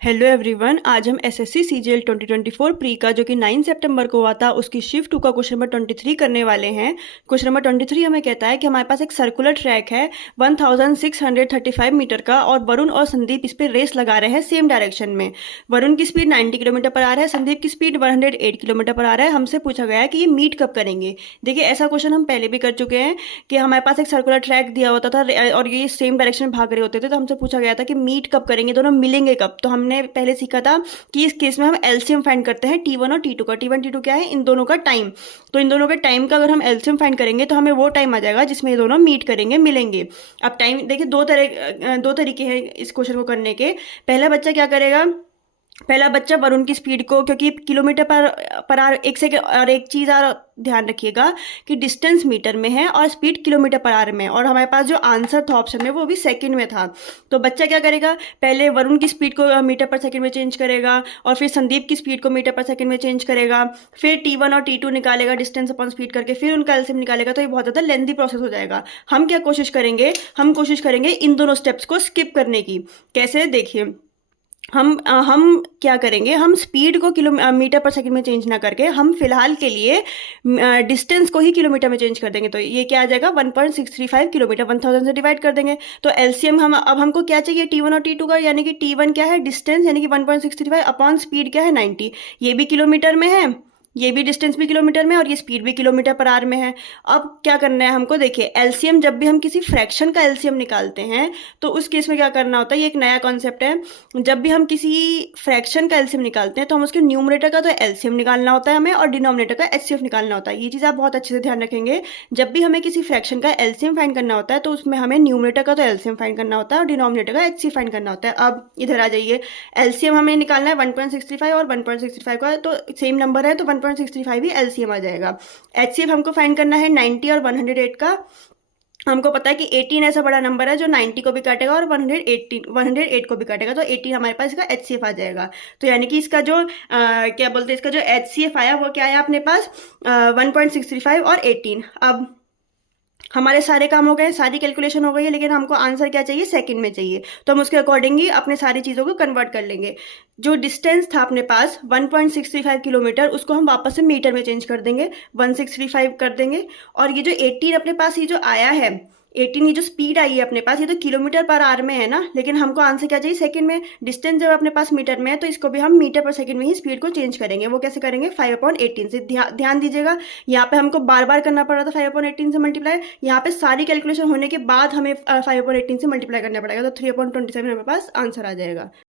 Hello everyone, आज हम SSC CGL 2024 pre का जो कि 9 सितंबर को हुआ था उसकी शिफ्ट 2 का क्वेश्चन नंबर 23 करने वाले हैं। क्वेश्चन नंबर 23 हमें कहता है कि हमारे पास एक सर्कुलर ट्रैक है 1635 मीटर का और वरुण और संदीप इस पर रेस लगा रहे हैं सेम डायरेक्शन में। वरुण की स्पीड 90 किलोमीटर पर आ रहा है, संदीप की स्पीड 108 किलोमीटर पर आ रहा है। हमसे पूछा गया है कि ये मीट कब करेंगे। देखिए, ऐसा क्वेश्चन हम पहले भी कर चुके हैं कि हमारे पास एक सर्कुलर ट्रैक दिया होता था और ये सेम डायरेक्शन में भाग रहे होते थे, तो हमसे पूछा गया था कि मीट कब करेंगे, दोनों मिलेंगे कब। तो हमने पहले सीखा था कि इस केस में हम एलसीएम फाइंड करते हैं T1 और T2 का। T1 T2 क्या है, इन दोनों का टाइम। तो इन दोनों के टाइम का अगर हम एलसीएम फाइंड करेंगे तो हमें वो टाइम आ जाएगा जिसमें ये दोनों मीट करेंगे, मिलेंगे। अब टाइम देखिए, दो तरीके हैं इस क्वेश्चन को करने के। पहला बच्चा क्या करेगा, पहला बच्चा वरुण की स्पीड को, क्योंकि किलोमीटर पर आर एक सेकेंड, और एक चीज़ और ध्यान रखिएगा कि डिस्टेंस मीटर में है और स्पीड किलोमीटर पर आवर में, और हमारे पास जो आंसर था ऑप्शन में वो भी सेकंड में था। तो बच्चा क्या करेगा, पहले वरुण की स्पीड को मीटर पर सेकंड में चेंज करेगा और फिर संदीप की स्पीड को मीटर पर सेकंड में चेंज करेगा, फिर T1 और T2 निकालेगा डिस्टेंस अपॉन स्पीड करके, फिर उनका एलसीएम निकालेगा। तो ये बहुत ज़्यादा लेंथी प्रोसेस हो जाएगा। हम क्या कोशिश करेंगे, हम कोशिश करेंगे इन दोनों स्टेप्स को स्किप करने की। कैसे, देखिए, हम क्या करेंगे, हम स्पीड को मीटर पर सेकंड में चेंज ना करके हम फिलहाल के लिए डिस्टेंस को ही किलोमीटर में चेंज कर देंगे। तो ये क्या आ जाएगा, 1.635 किलोमीटर 1000 से डिवाइड कर देंगे। तो एलसीएम हम अब हमको क्या चाहिए, T1 और T2 का, यानी कि T1 क्या है, डिस्टेंस, यानी कि 1.635 अपॉन स्पीड क्या है, 90। ये भी किलोमीटर में है, ये भी डिस्टेंस भी किलोमीटर में है और ये स्पीड भी किलोमीटर पर आवर में है। अब क्या करना है हमको, देखिए, एलसीएम जब भी हम किसी फ्रैक्शन का एलसीएम निकालते हैं तो उस केस में क्या करना होता है, ये एक नया कॉन्सेप्ट है। जब भी हम किसी फ्रैक्शन का एलसीएम निकालते हैं तो हम उसके न्यूमरेटर का तो एलसीएम निकालना होता है हमें, और डिनोमिनेटर का एचसीएफ निकालना होता है। ये चीज़ आप बहुत अच्छे से ध्यान रखेंगे। जब भी हमें किसी फ्रैक्शन का एलसीएम फाइंड करना होता है तो उसमें हमें न्यूमरेटर का तो एलसीएम फाइंड करना होता है और डिनोमिनेटर का एचसीएफ फाइंड करना होता है। अब इधर आ जाइए, एलसीएम हमें निकालना है 1.65 और 1.65 का, तो सेम नंबर है तो 1.65 ही एलसीएम आ जाएगा। एचसीएफ हमको फाइंड करना है 90 और 108 का। हमको पता है कि 18 ऐसा बड़ा नंबर है जो 90 को भी काटेगा और 108 को भी काटेगा, तो 18 हमारे पास इसका एचसीएफ आ जाएगा। तो यानी कि इसका जो क्या बोलते हैं, इसका जो एचसीएफ आया वो क्या आया अपने पास, 1.635 और 18। अब हमारे सारे काम हो गए, सारी कैलकुलेशन हो गई है, लेकिन हमको आंसर क्या चाहिए, सेकंड में चाहिए। तो हम उसके अकॉर्डिंग अपने सारी चीज़ों को कन्वर्ट कर लेंगे। जो डिस्टेंस था अपने पास 1.635 किलोमीटर, उसको हम वापस से मीटर में चेंज कर देंगे, 1635 कर देंगे। और ये जो 18 अपने पास ये जो आया है, 18 ये जो स्पीड आई है अपने पास, ये तो किलोमीटर पर आवर में है ना, लेकिन हमको आंसर क्या चाहिए, सेकंड में। डिस्टेंस जब अपने पास मीटर में है तो इसको भी हम मीटर पर सेकंड में ही स्पीड को चेंज करेंगे। वो कैसे करेंगे, 5/18 से। ध्यान दीजिएगा, यहाँ पे हमको बार बार करना पड़ रहा था 5/18 से मल्टीप्लाई, यहाँ पे सारी कैलकुलेशन होने के बाद हमें 5/18 से मल्टीप्लाई करना पड़ेगा, तो 3/27 हमारे पास आंसर आ जाएगा।